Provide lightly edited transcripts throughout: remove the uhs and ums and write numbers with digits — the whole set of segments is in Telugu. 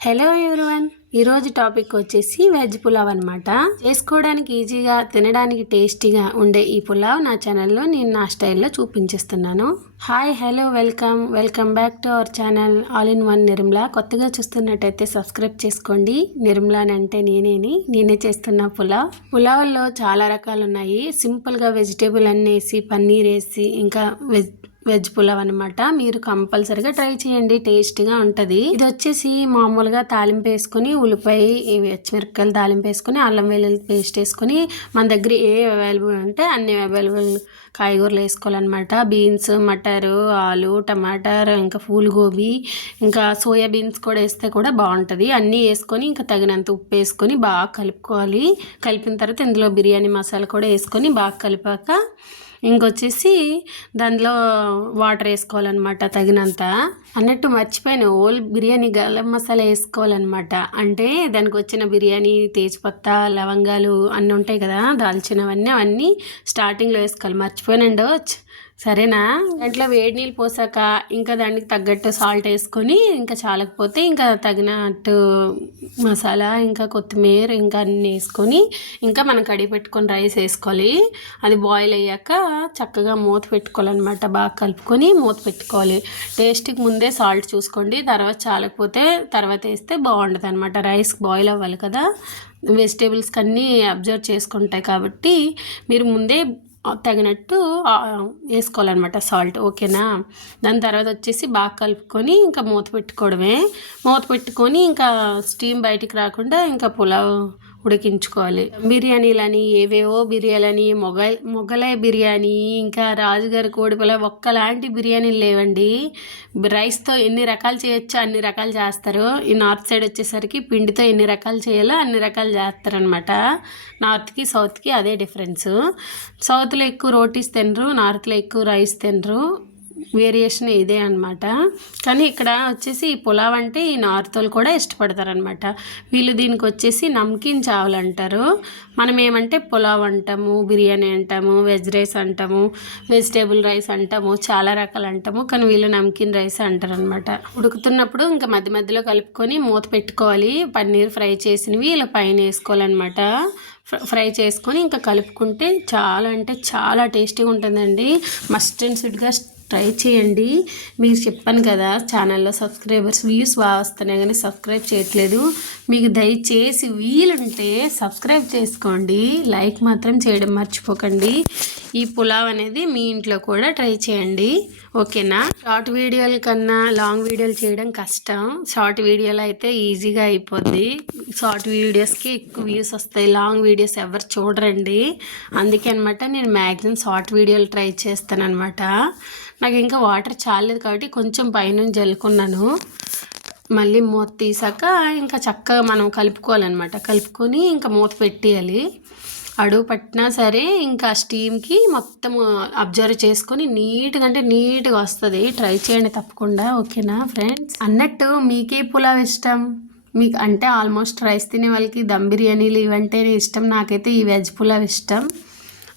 హలో ఎవ్రీవన్, ఈరోజు టాపిక్ వచ్చేసి వెజ్ పులావ్ అనమాట. చేసుకోవడానికి ఈజీగా, తినడానికి టేస్టీగా ఉండే ఈ పులావ్ నా ఛానల్లో నేను నా స్టైల్లో చూపించేస్తున్నాను. Hi, hello, welcome back to our channel all in one Nirmala. కొత్తగా చూస్తున్నట్టయితే సబ్స్క్రైబ్ చేసుకోండి. నిర్మలా అంటే నేనే చేస్తున్న పులావ్లో చాలా రకాలు ఉన్నాయి. సింపుల్గా వెజిటేబుల్ అన్నీ వేసి, పన్నీర్ వేసి, ఇంకా వెజ్ పులావ్ అనమాట. మీరు కంపల్సరీగా ట్రై చేయండి, టేస్టీగా ఉంటుంది. ఇది వచ్చేసి మామూలుగా తాలింపు వేసుకొని, ఉల్లిపాయ, పచ్చిమిరపకాయలు తాలింపు వేసుకొని, అల్లం వెల్లుల్లి పేస్ట్ వేసుకొని, మన దగ్గర ఏ అవైలబుల్ ఉంటే అన్ని అవైలబుల్ కాయగూరలు వేసుకోవాలన్నమాట. బీన్స్, మటరు, ఆలు, టమాటర్, ఇంకా ఫూల్ గోబీ, ఇంకా సోయా బీన్స్ కూడా వేస్తే కూడా బాగుంటుంది. అన్నీ వేసుకొని ఇంకా తగినంత ఉప్పు వేసుకొని బాగా కలుపుకోవాలి. కలిపిన తర్వాత ఇందులో బిర్యానీ మసాలా కూడా వేసుకొని బాగా కలిపాక ఇంకొచ్చేసి దానిలో వాటర్ వేసుకోవాలన్నమాట తగినంత. అన్నట్టు మర్చిపోయాను, ఓల్ బిర్యానీ గరం మసాలా వేసుకోవాలన్నమాట. అంటే దానికి వచ్చిన బిర్యానీ తేజ్పత్తా, లవంగాలు అన్నీ ఉంటాయి కదా, దాల్చినవన్నీ అవన్నీ స్టార్టింగ్లో వేసుకోవాలి. మర్చిపోయానండి. సరేనా? దాంట్లో వేడి నీళ్ళు పోసాక ఇంకా దానికి తగ్గట్టు సాల్ట్ వేసుకొని, ఇంకా చాలకపోతే ఇంకా తగినట్టు మసాలా, ఇంకా కొత్తిమీర, ఇంకా అన్నీ వేసుకొని ఇంకా మనం కడిగి పెట్టుకొని రైస్ వేసుకోవాలి. అది బాయిల్ అయ్యాక చక్కగా మూత పెట్టుకోవాలన్నమాట. బాగా కలుపుకొని మూత పెట్టుకోవాలి. టేస్ట్కి ముందే సాల్ట్ చూసుకోండి, తర్వాత చాలకపోతే తర్వాత వేస్తే బాగుంటుంది అనమాట. రైస్ బాయిల్ అవ్వాలి కదా, వెజిటేబుల్స్కి అన్నీ అబ్జర్వ్ చేసుకుంటాయి కాబట్టి మీరు ముందే తగినట్టు వేసుకోవాలన్నమాట సాల్ట్. ఓకేనా? దాని తర్వాత వచ్చేసి బాగా కలుపుకొని ఇంకా మూత పెట్టుకోవడమే. మూత పెట్టుకొని ఇంకా స్టీమ్ బయటికి రాకుండా ఇంకా పులావ్ ఉడికించుకోవాలి. బిర్యానీలని, ఏవేవో బిర్యానీ, మొగలై బిర్యానీ, ఇంకా రాజుగారి కోడి పులావ్, ఒక్కలాంటి బిర్యానీలు లేవండి. రైస్తో ఎన్ని రకాలు చేయొచ్చో అన్ని రకాలు చేస్తారు. ఈ నార్త్ సైడ్ వచ్చేసరికి పిండితో ఎన్ని రకాలు చేయాలో అన్ని రకాలు చేస్తారనమాట. నార్త్కి సౌత్కి అదే డిఫరెన్స్. సౌత్లో ఎక్కువ రోటీస్ తినరు, నార్త్లో ఎక్కువ రైస్ తినరు. వేరియేషన్ ఇదే అనమాట. కానీ ఇక్కడ వచ్చేసి ఈ పులావ్ అంటే ఈ నార్త్ వాళ్ళు కూడా ఇష్టపడతారనమాట. వీళ్ళు దీనికి వచ్చేసి నమ్కీన్ చావల్ అంటారు. మనం ఏమంటే పులావ్ అంటాము, బిర్యానీ అంటాము, వెజ్ రైస్ అంటాము, వెజిటేబుల్ రైస్ అంటాము, చాలా రకాలు అంటాము. కానీ వీళ్ళు నమ్కీన్ రైస్ అంటారనమాట. ఉడుకుతున్నప్పుడు ఇంకా మధ్య మధ్యలో కలుపుకొని మూత పెట్టుకోవాలి. పన్నీర్ ఫ్రై చేసినవి ఇలా పైన వేసుకోవాలన్నమాట. ఫ్రై చేసుకొని ఇంకా కలుపుకుంటే చాలా అంటే చాలా టేస్టీగా ఉంటుందండి. మస్ట్ అండ్ షుడ్గా ట్రై చేయండి. మీరు చెప్పాను కదా, ఛానల్లో సబ్స్క్రైబర్స్ వ్యూస్ బాగా వస్తున్నాయి కానీ సబ్స్క్రైబ్ చేయట్లేదు. మీకు దయచేసి వీలుంటే సబ్స్క్రైబ్ చేసుకోండి, లైక్ మాత్రం చేయడం మర్చిపోకండి. ఈ పులావ్ అనేది మీ ఇంట్లో కూడా ట్రై చేయండి. ఓకేనా? షార్ట్ వీడియోల కన్నా లాంగ్ వీడియోలు చేయడం కష్టం. షార్ట్ వీడియోలు అయితే ఈజీగా అయిపోద్ది. షార్ట్ వీడియోస్కి ఎక్కువ వ్యూస్ వస్తాయి, లాంగ్ వీడియోస్ ఎవరు చూడరండి. అందుకే అనమాట నేను మ్యాక్సిమం షార్ట్ వీడియోలు ట్రై చేస్తానమాట. నాకు ఇంకా వాటర్ చాలేదు కాబట్టి కొంచెం పైనుంచి జల్లుకున్నాను. మళ్ళీ మూత తీసాక ఇంకా చక్కగా మనం కలుపుకోవాలన్నమాట. కలుపుకొని ఇంకా మూత పెట్టేయాలి. అడుగు పట్టినా సరే ఇంకా స్టీమ్కి మొత్తం అబ్జర్వ్ చేసుకొని నీట్గా వస్తుంది. ట్రై చేయండి తప్పకుండా. ఓకేనా ఫ్రెండ్స్? అన్నట్టు మీకే పులావ్ ఇష్టం? మీకు అంటే ఆల్మోస్ట్ రైస్ తినే వాళ్ళకి దమ్ బిర్యానీలు ఇవంటేనే ఇష్టం. నాకైతే ఈ వెజ్ పులావ్ ఇష్టం.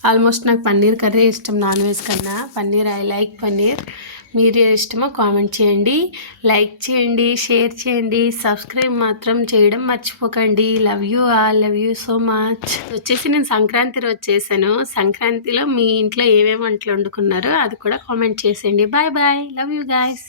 ఆల్మోస్ట్ నాకు పన్నీర్ కర్రీ ఇష్టం, నాన్ వెజ్ కన్నా. Paneer, I like paneer. మీరు ఇష్టమో కామెంట్ చేయండి, లైక్ చేయండి, షేర్ చేయండి, సబ్స్క్రైబ్ మాత్రం చేయడం మర్చిపోకండి. Love you all, love you so much. వచ్చేసి నేను సంక్రాంతి రోజు చేశాను. సంక్రాంతిలో మీ ఇంట్లో ఏమేమి వంటలు వండుకున్నారో అది కూడా కామెంట్ చేసేయండి. Bye bye, love you guys.